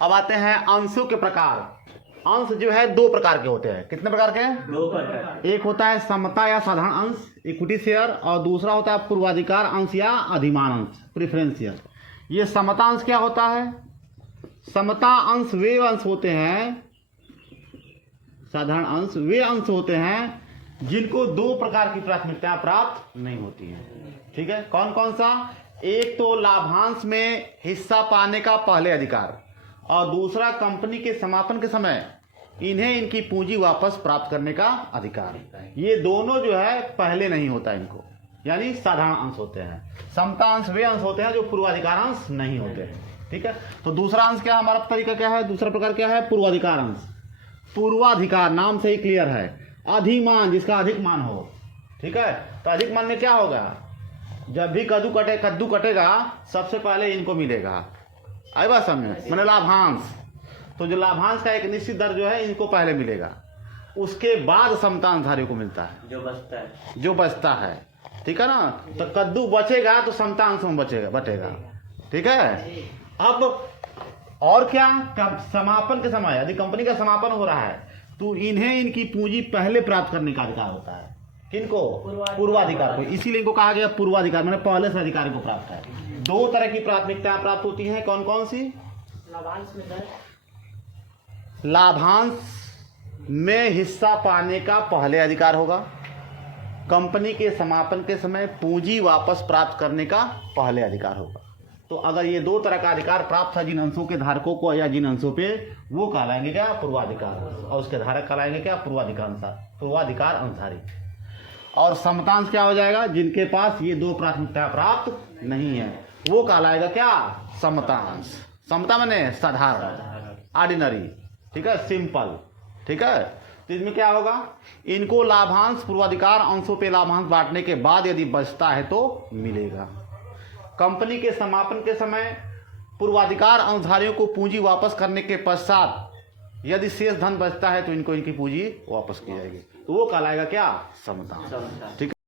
अब आते हैं अंशों के प्रकार। अंश जो है दो प्रकार के होते हैं। कितने प्रकार के? दो प्रकार। एक होता है समता या साधारण अंश, इक्विटी शेयर, और दूसरा होता है पूर्वाधिकार अंश या अधिमान अंश, प्रेफरेंस शेयर। ये समता अंश क्या होता है? समता अंश वे अंश होते हैं, साधारण अंश वे अंश होते हैं जिनको दो प्रकार की प्राथमिकता प्राप्त नहीं होती है। ठीक है, कौन कौन सा? एक तो लाभांश में हिस्सा पाने का पहले अधिकार, और दूसरा कंपनी के समापन के समय इन्हें इनकी पूंजी वापस प्राप्त करने का अधिकार। ये दोनों जो है पहले नहीं होता इनको, यानी साधारण अंश होते हैं। समता अंश वे अंश होते हैं जो पूर्वाधिकार अंश नहीं होते हैं। ठीक है, तो दूसरा अंश क्या, हमारा तरीका क्या है? दूसरा प्रकार क्या है? पूर्वाधिकार अंश। पूर्वाधिकार नाम से ही क्लियर है, अधिमान जिसका अधिक मान हो। ठीक है, तो अधिक मान में क्या होगा? जब भी कद्दू कटेगा सबसे पहले इनको मिलेगा। आई बात समझ? मैंने लाभांश, तो जो लाभांश का एक निश्चित दर जो है इनको पहले मिलेगा, उसके बाद समता अंशधारियों को मिलता है जो बचता है। ठीक है ना, तो कद्दू बचेगा तो समता अंश में बटेगा। ठीक है, अब और क्या? समापन के समय यदि कंपनी का समापन हो रहा है तो इन्हें इनकी पूंजी पहले प्राप्त करने का अधिकार होता है। किनको? पूर्वाधिकार को। इसीलिए इनको कहा गया पूर्वाधिकार, मैंने पहले से अधिकारी को प्राप्त है। दो तरह की प्राथमिकताएं प्राप्त होती हैं, कौन कौन सी? लाभांश में हिस्सा पाने का पहले अधिकार होगा, कंपनी के समापन के समय पूंजी वापस प्राप्त करने का पहले अधिकार होगा। तो अगर ये दो तरह का अधिकार प्राप्त है जिन अंशों के धारकों को या जिन अंशों पे, वो कहलाएंगे क्या? पूर्वाधिकार, और उसके धारक कहलाएंगे क्या? पूर्वाधिकार अंशधारी। और समतांश क्या हो जाएगा? जिनके पास ये दो प्राथमिकता प्राप्त नहीं है वो कहलाएगा क्या? समतांश। समता माने साधारण, ऑर्डिनरी। ठीक है, सिंपल। ठीक है, तो इसमें क्या होगा? इनको लाभांश पूर्वाधिकार अंशों पे लाभांश बांटने के बाद यदि बचता है तो मिलेगा। कंपनी के समापन के समय पूर्वाधिकार अंशधारियों को पूंजी वापस करने के पश्चात यदि शेष धन बचता है तो इनको इनकी पूंजी वापस की जाएगी, तो वो कहलाएगा क्या? समता। ठीक है।